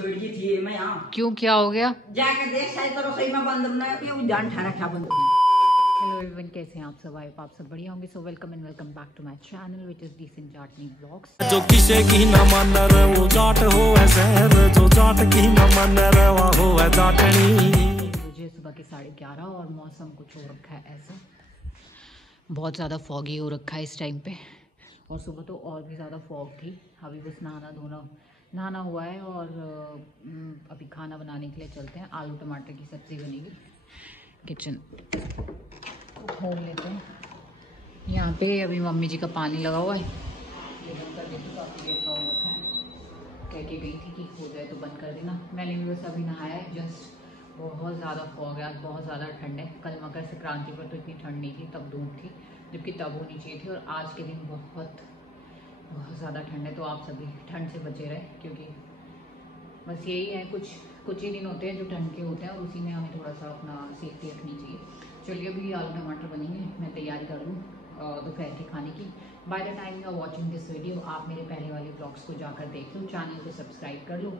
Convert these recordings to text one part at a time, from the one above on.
छोड़ दी थी मैं यहाँ। क्यों, क्या हो गया? जाकर देख शायद तो रसोई में बंद ना ये जान ठहरा क्या बंद। हेलो एवरीवन, कैसे हैं आप सब? आप सब बढ़िया होंगे। So welcome and welcome back to my channel which is decent Jatni vlogs. जो किसे की न मन रे वो जाट हो है शहर, जो जाट की न मन रे वो हो है जाटनी। मुझे सुबह के 11:30 और मौसम कुछ हो रखा है ऐसा, बहुत ज़्यादा फॉगी हो रखा है इस टाइम पे। और सुबह तो और भी ज़्यादा फॉग थी। अभी बस नहाना हुआ है और अभी खाना बनाने के लिए चलते हैं। आलू टमाटर की सब्ज़ी बनेगी। किचन खोल लेते हैं। यहाँ पे अभी मम्मी जी का पानी लगा हुआ है, ये बंद कर देती, काफ़ी देर का हो रखा है। कह के गई थी कि हो जाए तो बंद कर देना। मैंने भी बस अभी नहाया है जस्ट। बहुत ज़्यादा फॉग है आज, बहुत ज़्यादा ठंड है। कल मकर संक्रांति पर तो इतनी ठंड नहीं थी, तब धूप थी, जबकि तब होनी चाहिए थी। और आज के दिन बहुत ज़्यादा ठंड है। तो आप सभी ठंड से बचे रहे, क्योंकि बस यही है, कुछ ही दिन होते हैं जो ठंड के होते हैं और उसी में हमें थोड़ा सा अपना सेफ्टी रखनी चाहिए। चलिए अभी आलू टमाटर बनेंगे, मैं तैयारी कर लूँ दोपहर के खाने की। By the time you are watching this video आप मेरे पहले वाले ब्लॉग्स को जाकर देख लो, चैनल को सब्सक्राइब कर लो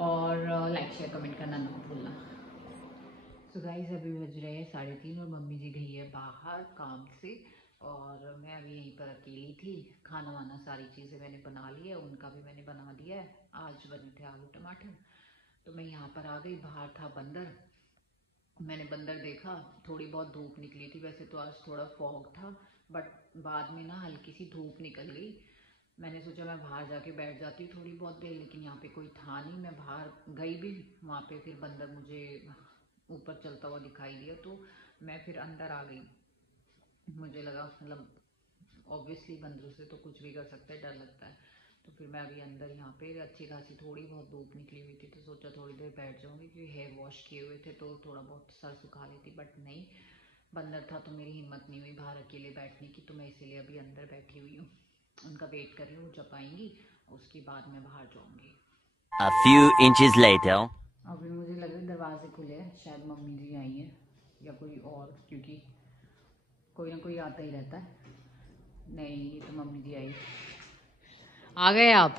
और लाइक शेयर कमेंट करना ना भूलना। तो गाइस अभी बज रहे हैं 3:30 और मम्मी जी गई है बाहर काम से और मैं अभी यहीं पर अकेली थी। खाना वाना सारी चीज़ें मैंने बना ली है, उनका भी मैंने बना दिया है। आज बने थे आलू टमाटर। तो मैं यहाँ पर आ गई। बाहर था बंदर, मैंने बंदर देखा। थोड़ी बहुत धूप निकली थी, वैसे तो आज थोड़ा फॉग था, बट बाद में ना हल्की सी धूप निकल गई। मैंने सोचा मैं बाहर जाके बैठ जाती थोड़ी बहुत देर, लेकिन यहाँ पे कोई था नहीं। मैं बाहर गई भी, वहाँ पे फिर बंदर मुझे ऊपर चलता हुआ दिखाई दिया, तो मैं फिर अंदर आ गई। मुझे लगा मतलब ऑब्वियसली बंदरों से तो कुछ भी कर सकता है, डर लगता है। तो फिर मैं अभी अंदर यहाँ पे अच्छी खासी थोड़ी बहुत धूप निकली हुई थी, तो सोचा थोड़ी देर बैठ जाऊँगी, क्योंकि हेयर वॉश किए हुए थे तो थोड़ा बहुत सर सुखा लेती। बट नहीं, बंदर था तो मेरी हिम्मत नहीं हुई बाहर अकेले बैठने की, तो मैं इसीलिए अभी अंदर बैठी हुई हूँ। उनका वेट कर रही हूँ, जब आएंगी उसके बाद मैं बाहर जाऊँगी। A few inches later. अभी मुझे लगा दरवाजे खुले हैं, शायद मम्मी जी आई हैं या कोई और, क्योंकि कोई ना कोई आता ही रहता है। नहीं, ये तो मम्मी जी आई। आ गए आप?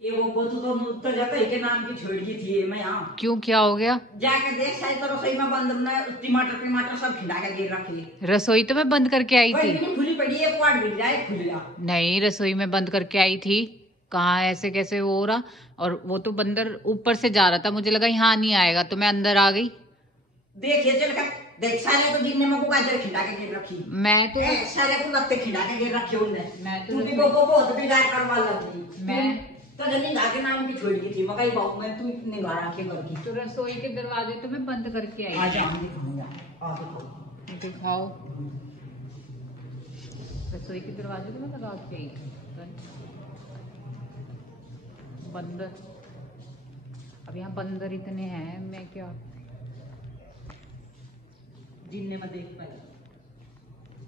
ये वो बोतल तो मुक्त जगह के नाम की छोड़ दी थी मैं यहाँ। क्यों, क्या हो गया? जाकर देख शायद तो रसोई में बंद ना टमाटर सब खिला के गिर रखी। रसोई तो मैं बंद करके आई थी। खुली पड़ी है, क्वाड मिल जाए खुल गया। नहीं, रसोई में बंद करके आई थी। कहाँ, ऐसे कैसे हो रहा? और वो तो बंदर ऊपर से जा रहा था, मुझे लगा यहाँ नहीं आएगा, तो मैं अंदर आ गई। देखिए चल कर देख, साले को जिन्ने में को गाजर खिला के गिर रखी। मैं तो साले को लगते खिला के गिर रखी उनने। मैं तो तू भी को बहुत बिगाड़ करवा लगी। मैं तो जल्दी गा के नाम की छोड़ दी थी, मगर बाबू मैं तू इतनी बार आके कर की। तो रसोई के दरवाजे तो मैं बंद करके आई। आजा हम दिखाऊंगा आप दिखाओ। रसोई के दरवाजे तो मैं लगा के आई थी। बंदर, अब यहाँ बंदर इतने हैं, मैं क्या जिन्ने में देख पाए,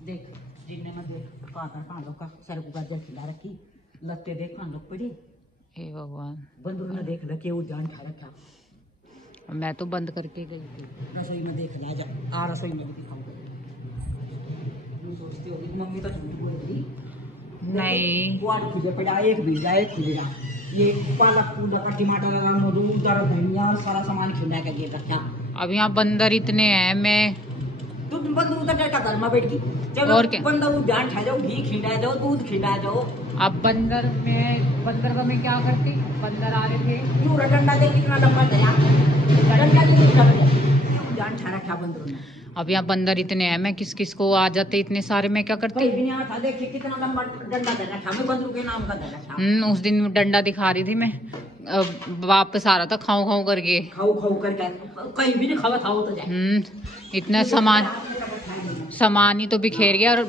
देख जिन्ने में देख कहाँ लोग का सर को गाजर खिला रखी, लगते देख कहाँ लोग पड़ी। हे भगवान, बंदूक में देख रखे वो जान खा रखा। मैं तो बंद करके गई थी। रसोई में देख रहा जा, आ रसोई में भी दिखाऊंगा। सोचती होगी मम्मी तो झूठ बोल रही। नहीं, क्वाड खुले पड़ा, एक भिजा एक खुलेगा। ये पालक पूलक टमाटर अमरूद धनिया सारा सामान खिला के गिर रखा। अब यहाँ बंदर इतने हैं, मैं तो बंदर उधर डर का घर में बैठ गई। चलो और क्या, बंदर जान खा जाओ, घी खिला जाओ, दूध खिला जाओ। अब बंदर का मैं क्या करती? बंदर आ रहे थे, पूरा डंडा दे कितना लंबा गया, डंडा दे जान खा रखा बंदरों ने। अब यहाँ बंदर इतने हैं, मैं किस को आ जाते इतने सारे, मैं क्या करती? भी नहीं आता, देखिए कितना लंबा डंडा दे रखा, मैं बंदरों के नाम का दे रखा। उस दिन डंडा दिखा रही थी मैं, वापस आ रहा था खाऊ खाऊ करके। खाऊ खाऊ करके कहीं भी नहीं खावा था वो तो जाए। इतना सामान ही तो बिखेर गया। और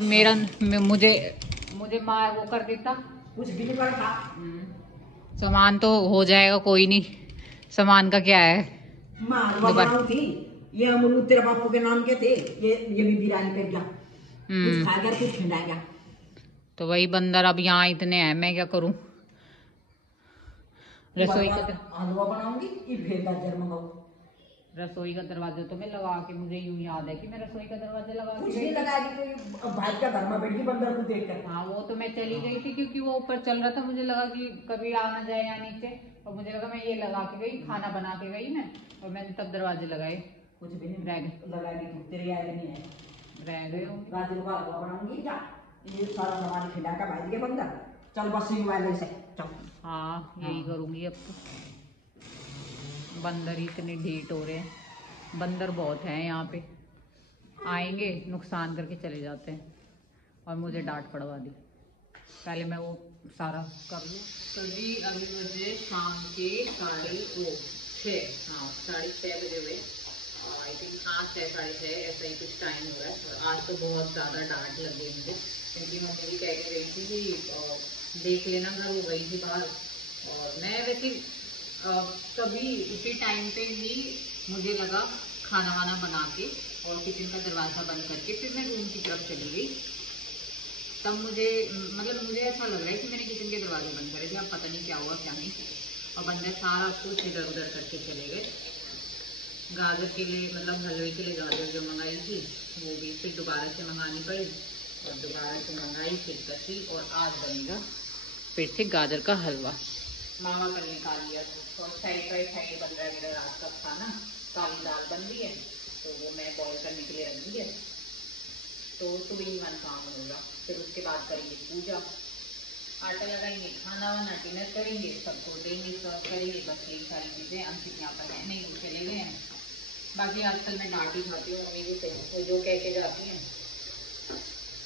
मुझे मार वो कर देता, कुछ भी नहीं करता। सामान तो हो जाएगा, कोई नहीं, सामान का क्या है। मार थी ये अमरूद तेरे बापू के नाम के थे, ये भी बिरानी पे गया, कुछ खा गया कुछ खिला गया। तो वही बंदर अब यहाँ इतने हैं, मैं क्या करूं? रसोई का हलवा बनाऊंगी, ये फिर गाजर मंगाऊं। रसोई का दरवाजा तो मैं लगा के, मुझे यूं याद है कि मैं रसोई का दरवाजा लगा कुछ के नहीं लगा दी तो ये भाई का घर में बैठ के बंदर को देख कर। हाँ वो तो मैं चली गई थी क्योंकि वो ऊपर चल रहा था, मुझे लगा कि कभी आ ना जाए यहाँ नीचे, और मुझे लगा मैं ये लगा के गई, खाना बना के गई मैं, और मैंने तब दरवाजे लगाए। कुछ भी नहीं रह गए, लगा दी तो तेरी याद नहीं है। रह गए हो। गाजर का हलवा बनाऊंगी क्या, ये सारा सामान खिला का भाई के बंदर। चल बस वाले से चल। हाँ यही करूंगी अब तो। बंदर ही इतने ढीठ हो रहे हैं, बंदर बहुत हैं यहाँ पे, आएंगे नुकसान करके चले जाते हैं, और मुझे डांट पड़वा दी। पहले मैं वो सारा कर लूँ। तो जी अभी मुझे शाम के 6:30 बजे हुए, आई थिंक 6:30 ऐसा ही कुछ टाइम हो रहा है। और आज तो बहुत ज़्यादा डांट लग गई मुझे, क्योंकि मम्मी भी कह के गई थी कि देख लेना घर, वो गई थी बाहर। और मैं वैसे कभी उसी टाइम पे ही मुझे लगा खाना वाना बना के और किचन का दरवाज़ा बंद करके फिर मैं रूम की तरफ चली गई। तब मुझे मुझे ऐसा लग रहा है कि मैंने किचन के दरवाजे बंद करे थे, अब पता नहीं क्या हुआ क्या नहीं। और बंदर सारा कुछ इधर उधर करके चले गए। गाजर के लिए हलवे के लिए गाजर जो मंगाई थी वो भी फिर दोबारा से मंगानी पड़ी, और दोबारा से मंगाई फिर कसी, और आज बनेगा फिर से गाजर का हलवा। मामा कल निकाल लिया था, और साइड बन रहा है मेरा रात का खाना। काली दाल बन रही है तो वो मैं बॉईल करने के लिए रख दी है, तो 2 in 1 काम होगा। फिर उसके बाद करेंगे पूजा, आटा लगाएंगे, खाना वाना डिनर करेंगे, सबको देंगे, सर्व करेंगे। बस यही सारी चीज़ें। अंकित यहाँ पर है नहीं, वो चले गए हैं। बाकी आजकल मैं डांट ही खाती हूँ मम्मी भी, वो जो कह के जाती हैं।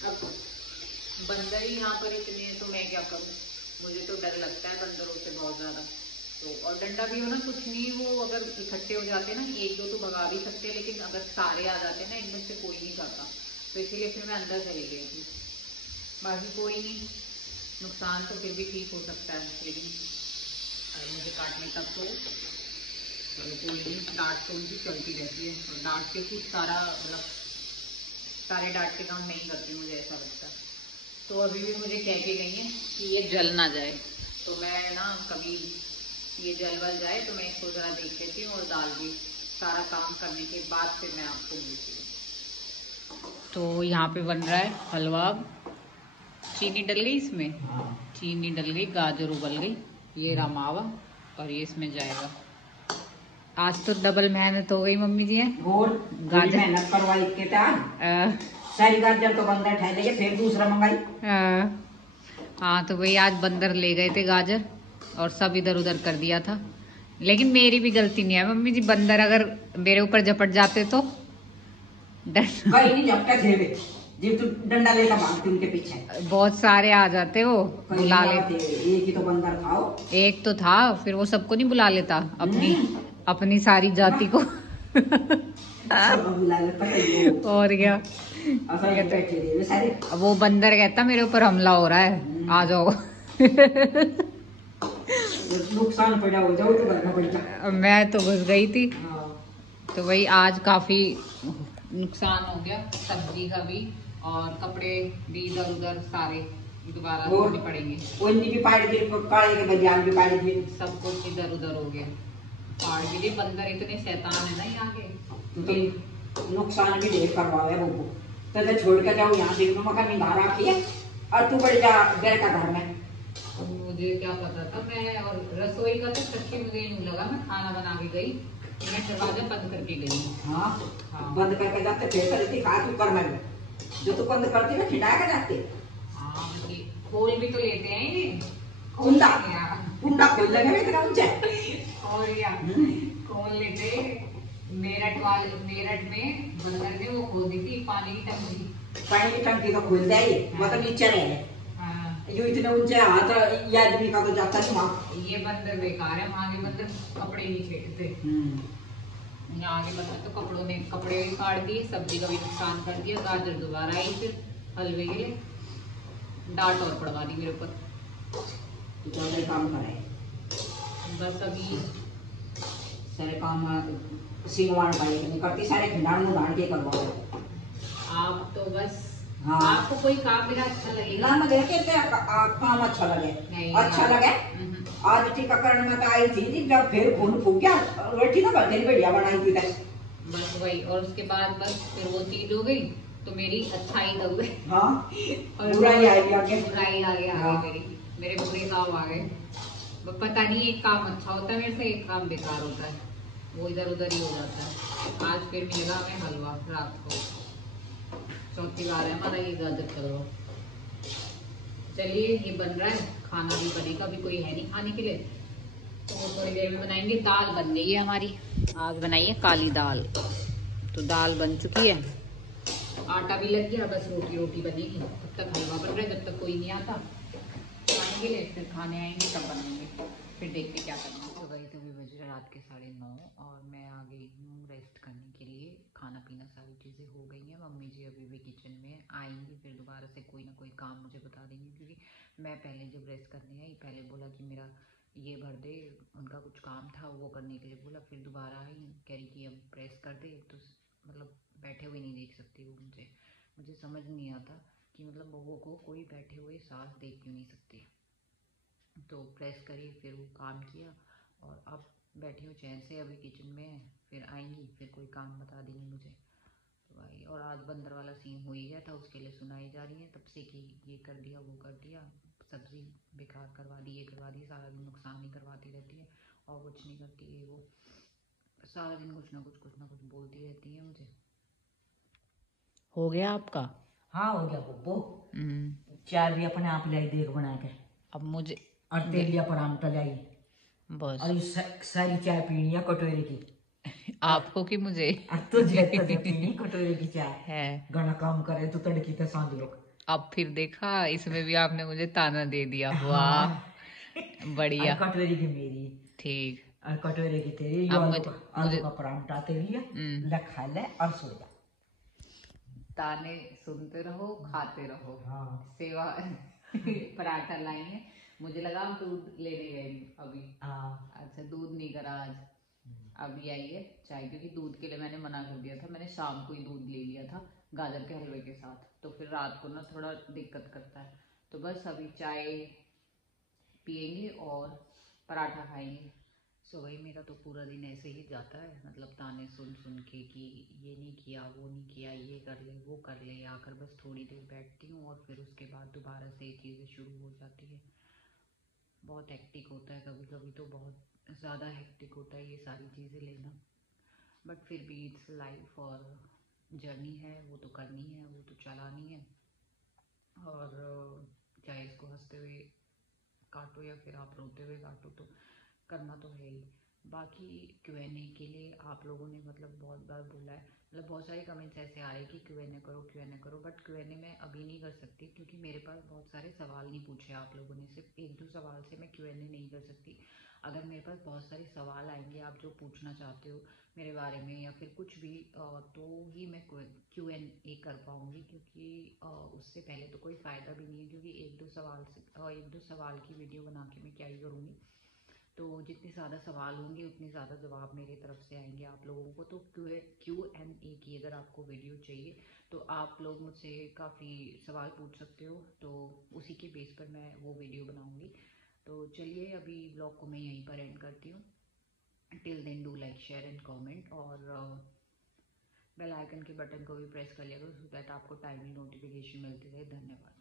अब बंदर ही यहाँ पर इतने हैं तो मैं क्या करूँ, मुझे तो डर लगता है बंदरों से बहुत ज़्यादा। तो और डंडा भी हो ना, कुछ नहीं, वो अगर इकट्ठे हो जाते हैं ना, 1-2 तो भगा भी सकते हैं, लेकिन अगर सारे आ जाते हैं ना एकदम से, कोई नहीं जाता। तो इसीलिए फिर मैं अंदर चली गई थी। बाकी कोई नहीं, नुकसान तो फिर भी ठीक हो सकता है, लेकिन अगर मुझे काटने तक तो कोई नहीं। डांट तो उनकी चलती रहती है, और डांट के कुछ सारे डांट के काम नहीं करती, मुझे ऐसा लगता है। तो अभी भी मुझे कह के गई हैं कि ये जल ना जाए, तो मैं ना कभी ये जल वल जाए तो मैं इसको ज़रा देख लेती हूँ, और दाल भी सारा काम करने के बाद फिर मैं आपको मिलती हूँ। तो यहाँ पे बन रहा है हलवा। चीनी डल गई इसमें, चीनी डल गई, गाजर उबल गई, ये रहा मावा, और ये इसमें जाएगा। आज तो डबल मेहनत हो गई मम्मी जी है। गाजर मेहनत करवाई के सारी गाजर तो बंदर ठहर लेके फिर दूसरा मंगाई। हाँ तो वही आज बंदर ले गए थे गाजर, और सब इधर उधर कर दिया था। लेकिन मेरी भी गलती नहीं है मम्मी जी, बंदर अगर मेरे ऊपर झपट जाते तो नहीं झपटा थे, तू डंडा लेकर भागती उनके पीछे, बहुत सारे आ जाते, वो बुला लेते। एक ही तो बंदर खाओ, एक तो था, फिर वो सबको नहीं बुला लेता, अपनी सारी जाति को बुला लेता। और क्या, वो बंदर कहता मेरे ऊपर हमला हो रहा है, आ जाओ। नुकसान पड़ा हो जाओ तो करना पड़ता। मैं तो घुस गई थी। तो वही आज काफी नुकसान हो गया, सब्जी का भी, और कपड़े भी इधर उधर सारे दोबारा धोने पड़ेंगे। सब कुछ इधर उधर हो गया, फाड़ भी। बंदर इतने शैतान है ना यहाँ के, तो नुकसान भी ढेर करवावे वो तो छोड़ कर जाओ यहाँ से, मकान में बाहर आती है और तू बढ़ जा घर का घर में। मुझे क्या पता था मैं, और रसोई का तो सच्ची मुझे नहीं लगा, मैं खाना बना के गई, मैं दरवाजा बंद करके गई। हाँ बंद करके जाते फिर करती खा तू करना में, जो तू बंद करती है खिला के जाते। हाँ खोल भी तो लेते हैं ये, कुंडा खोल लगे इतना ऊंचा, और क्या खोल लेते। मेरठ में बंदर ने वो खोल दी थी पानी की टंकी तो खोल जाए, मतलब नीचे रहे जो इतने ऊंचे हाथ ये आदमी का तो जाता नहीं वहाँ। ये बंदर बेकार है, वहाँ के बंदर कपड़े नहीं फेंकते, यहाँ के बंदर तो कपड़े भी फाड़ दिए, सब्जी का भी नुकसान कर दिया। गाजर दोबारा आई फिर हलवे के लिए, डांट और पड़वा दी मेरे ऊपर। काम करे बस अभी सारे काम सिंगवान भाई करती, सारे खिंडार मुंडान के करवाओ। आप तो बस हाँ। आपको कोई काम मेरा अच्छा लगेगा ना मैं देखे थे काम अच्छा लगे। नहीं, अच्छा लगे। आज टीकाकरण में तो आई थी जब फिर खून फूक गया बैठी ना बर्थडे बढ़िया बनाई थी। बस वही, और उसके बाद बस फिर वो चीज हो गई तो मेरी अच्छाई दब गई। हाँ और बुराई आई आगे। बुराई आगे आ गई, मेरे बुरे काम आ गए। पता नहीं एक काम अच्छा होता है मेरे से, एक काम बेकार होता है, वो इधर उधर ही हो जाता है। आज फिर मिलेगा हमें हलवा रात को, चौथी बार है हमारा ये गाजर का हलवा। चलिए ये बन रहा है, खाना भी बनेगा, अभी कोई है नहीं खाने के लिए तो वो थोड़ी देर में बनाएंगे। दाल बन गई है हमारी, आज बनाई है काली दाल, तो दाल बन चुकी है, आटा भी लग गया, बस रोटी रोटी बनेगी। तब तक हलवा बन रहा है, जब तक कोई नहीं आता खाने के लिए, फिर खाने आएंगे तब बनाएंगे, फिर देखते क्या करना है। तो गई तो भी बज रहे रात के 9:30 और मैं आ गई हूँ रेस्ट करने के लिए। खाना पीना सारी चीज़ें हो गई हैं, मम्मी जी अभी भी किचन में आएंगी, फिर दोबारा से कोई ना कोई काम मुझे बता देंगी, क्योंकि मैं पहले जब रेस्ट करने आई पहले बोला कि मेरा ये भर दे, उनका कुछ काम था वो करने के लिए बोला, फिर दोबारा आई कह रही कि अब प्रेस कर दे, तो मतलब बैठे हुए नहीं देख सकती वो मुझे समझ नहीं आता कि मतलब बहू को कोई बैठे हुए सास देख क्यों नहीं सकती। तो प्रेस करी, फिर वो काम किया और अब बैठी हूँ चैन से, अभी किचन में है, फिर आएंगी फिर कोई काम बता देंगी मुझे। तो भाई, और आज बंदर वाला सीन हो ही गया था, उसके लिए सुनाई जा रही है तब से कि ये कर दिया वो कर दिया, सब्जी बेकार करवा दी, ये करवा दी, सारा दिन नुकसान ही करवाती रहती है और कुछ नहीं करती है वो, सारा दिन कुछ ना कुछ बोलती रहती है मुझे। हो गया आपका? हाँ हो गया बब्बो। चाय भी अपने आप लाई देख बना के, अब मुझे और तेलिया पर आम तलाई बस। और सारी चाय पीनी है कटोरे की। आपको कि मुझे? तुझे पीनी कटोरे की चाय है। घना काम करे तो तड़की तो सांझ लोग। अब फिर देखा, इसमें भी आपने मुझे ताना दे दिया। वाह बढ़िया। कटोरे की मेरी, ठीक, और कटोरे की तेरी। आलू का परांठा तेरी है, खा ले और सो जा। ताने सुनते रहो खाते रहो। हाँ। सेवा पराठा लाई है, मुझे लगा हम दूध लेने गए अभी। अच्छा दूध नहीं करा आज, अभी आई है चाय, क्योंकि दूध के लिए मैंने मना कर दिया था, मैंने शाम को ही दूध ले लिया था गाजर के हलवे के साथ, तो फिर रात को ना थोड़ा दिक्कत करता है। तो बस अभी चाय पियेंगे और पराठा खाएंगे। सो वही मेरा तो पूरा दिन ऐसे ही जाता है, मतलब ताने सुन सुन के कि ये नहीं किया वो नहीं किया, ये कर ले वो कर ले, आकर बस थोड़ी देर बैठती हूँ और फिर उसके बाद दोबारा से चीज़ें शुरू हो जाती है। बहुत हेक्टिक होता है, कभी कभी तो बहुत ज़्यादा हेक्टिक होता है ये सारी चीज़ें लेना, बट फिर भी इट्स लाइफ और जर्नी है, वो तो करनी है, वो तो चलानी है, और चाहे इसको हंसते हुए काटो या फिर आप रोते हुए काटो, तो करना तो है ही। बाकी Q&A के लिए आप लोगों ने मतलब बहुत बार बोला है, मतलब बहुत सारे कमेंट्स ऐसे आ रहे हैं कि Q&A करो, बट Q&A मैं अभी नहीं कर सकती क्योंकि मेरे पास बहुत सारे सवाल नहीं पूछे आप लोगों ने, सिर्फ 1-2 सवाल से मैं Q&A नहीं कर सकती। अगर मेरे पास बहुत सारे सवाल आएंगे आप जो पूछना चाहते हो मेरे बारे में या फिर कुछ भी, तो ही मैं Q&A कर पाऊँगी, क्योंकि उससे पहले तो कोई फ़ायदा भी नहीं है, क्योंकि 1-2 सवाल की वीडियो बना के मैं क्या ही करूँगी। तो जितने ज़्यादा सवाल होंगे उतने ज़्यादा जवाब मेरे तरफ से आएंगे आप लोगों को। तो Q&A की अगर आपको वीडियो चाहिए तो आप लोग मुझसे काफ़ी सवाल पूछ सकते हो, तो उसी के बेस पर मैं वो वीडियो बनाऊंगी। तो चलिए अभी ब्लॉग को मैं यहीं पर एंड करती हूँ। Till then do like share and comment, और बेल आइकन के बटन को भी प्रेस कर लिया करो, सो दैट आपको टाइमली नोटिफिकेशन मिलती रहे। धन्यवाद।